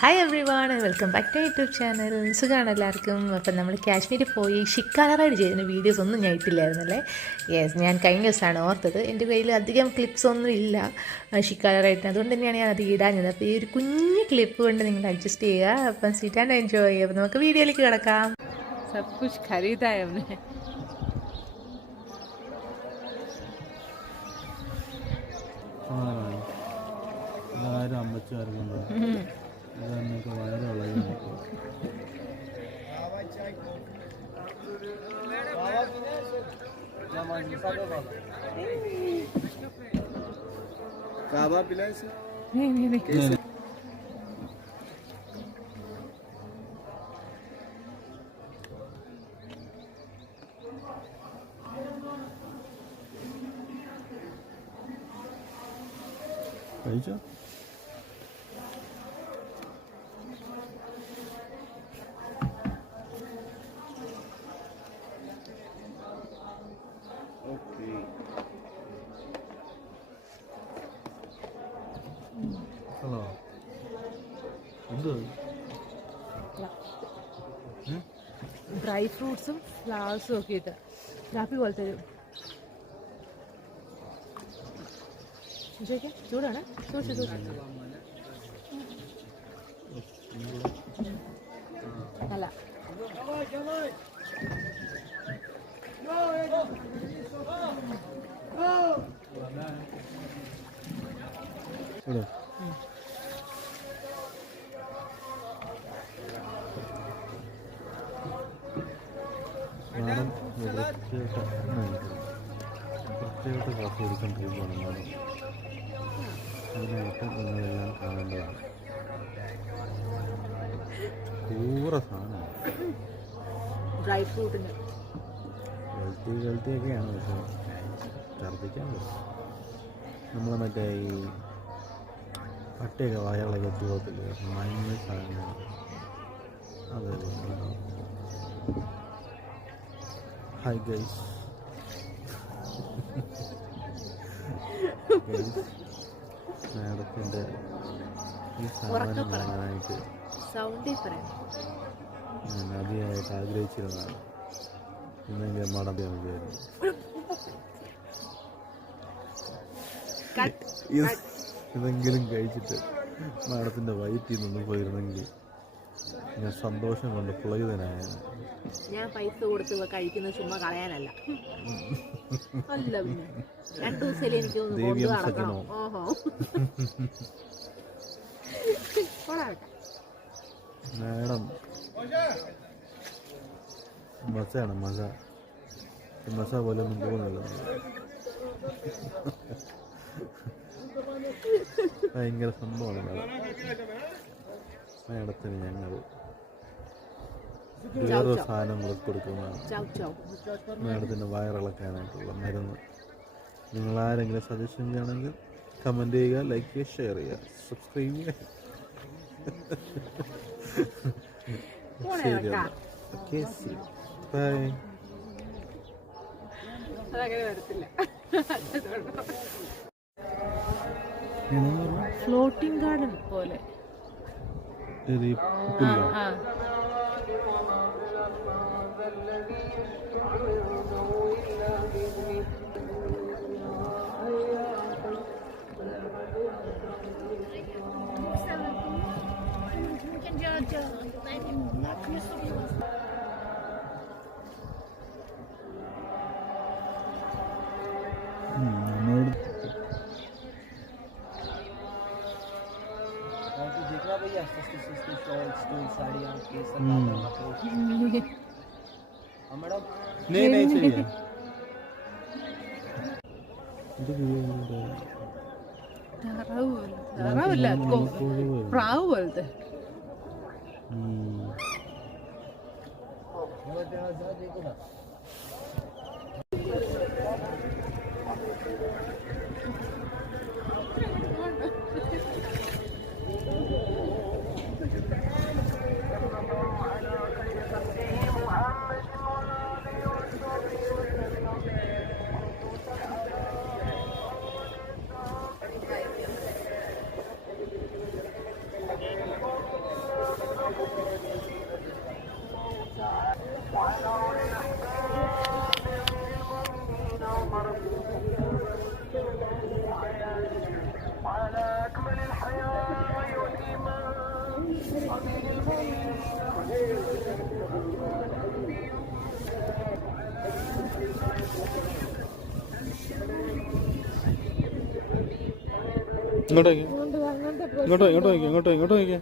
Hi everyone, welcome back to YouTube channel. സുഖമാണ് എല്ലാവർക്കും. അപ്പം നമ്മൾ കാശ്മീരിൽ പോയി ഷിക്കാര റൈഡ് ചെയ്യുന്ന വീഡിയോസ് ഒന്നും ഞാൻ ഇട്ടില്ലായിരുന്നല്ലേ. യെസ്, ഞാൻ കഴിഞ്ഞ ദിവസമാണ് ഓർത്തത്. എൻ്റെ കയ്യിൽ അധികം ക്ലിപ്സ് ഒന്നും ഇല്ല ഷിക്കാര റൈഡിന്, അതുകൊണ്ട് തന്നെയാണ് ഞാൻ അത് ഇടാഞ്ഞത്. അപ്പോൾ ഈ ഒരു കുഞ്ഞ് ക്ലിപ്പ് കൊണ്ട് നിങ്ങൾ അഡ്ജസ്റ്റ് ചെയ്യുക. അപ്പം സിറ്റ് ആൻഡ് എൻജോയ് ചെയ്യുക. അപ്പം നമുക്ക് വീഡിയോയിലേക്ക് കിടക്കാം. സബ് കുച്ച് ഖരീദാ ഹൈ हमने. काबा पिलाए से नहीं. കഴിച്ചോ? ഹലോ, എന്ത് ഡ്രൈ ഫ്രൂട്ട്സും ഫ്ലവേഴ്സും ഒക്കെ ഇട്ട് കാപ്പി പോലത്തെ ഒരു ചൂടാണ്. അല്ല, മാഡം പ്രത്യേകത കാപ്പി എടുക്കൊണ്ടിരിക്കുകയാണ് മാഡം. അതിനായിട്ട് നിങ്ങളെല്ലാം കാണേണ്ടതാണ്. കൂറ സാധനമാണ്. ഡ്രൈ ഫ്രൂട്ടിന് ഹെൽത്തിയൊക്കെയാണ്, പക്ഷെ ഛർദ്ദിക്കാൻ പറ്റും. നമ്മൾ മറ്റേ ഈ പട്ടിയൊക്കെ വയറിളൊക്കെ എത്തിപ്പോകത്തില്ല, മഞ്ഞ സാധനമാണ്. അതെ. ഹായ് ഗൈസ്, മാഡത്തിൻ്റെ ഈ സാധനം വാങ്ങാനായിട്ട് ഞാൻ അതിയായിട്ട് ആഗ്രഹിച്ചിരുന്നതാണ്. ഇന്നെങ്കിലും മാഡം വിചാരിച്ചു ഇതെങ്കിലും കഴിച്ചിട്ട് മാഡത്തിൻ്റെ വയറ്റിൽ നിന്ന് പോയിരുന്നെങ്കിൽ ഞാൻ സന്തോഷം കൊണ്ട് പുളയുതനായ. ഞാൻ പൈസ കൊടുത്ത് കഴിക്കുന്നത് ചുമ്മാ കളയാനല്ല. അല്ല, പിന്നെ 2 ദിവസം എനിക്ക് ദേവ്യം മാഡം മസയാണ് മസ പോലെ ഒന്നും പോകുന്നില്ല. ഭയങ്കര സംഭവമാണ് മാഡം. മാഡത്തിന് ഞങ്ങൾ വേറൊരു സാധനം കൂടെ കൊടുക്കുന്നതാണ്. മാഡത്തിന് വയറിളക്കാനായിട്ടുള്ള മരുന്ന്. നിങ്ങൾ ആരെങ്കിലും സജഷൻ ചെയ്യണമെങ്കിൽ കമൻറ്റ് ചെയ്യുക, ലൈക്ക് ചെയ്യുക, ഷെയർ ചെയ്യുക, സബ്സ്ക്രൈബ് ചെയ്യുക. ശരി, ഓക്കെ, ബൈ. ഫ്ലോട്ടിംഗ് ഗാർഡൻ പോലെ. भैया सस्ती शॉल स्टूल साड़ियाँ मैडम नहीं चाहिए. പ്രാവ് പോലത്തെ. ഇങ്ങോട്ടേക്ക് ഇങ്ങോട്ടോ ഇങ്ങോട്ടോ ഇങ്ങോട്ടോ ഇങ്ങോട്ടോ നോക്കിയാ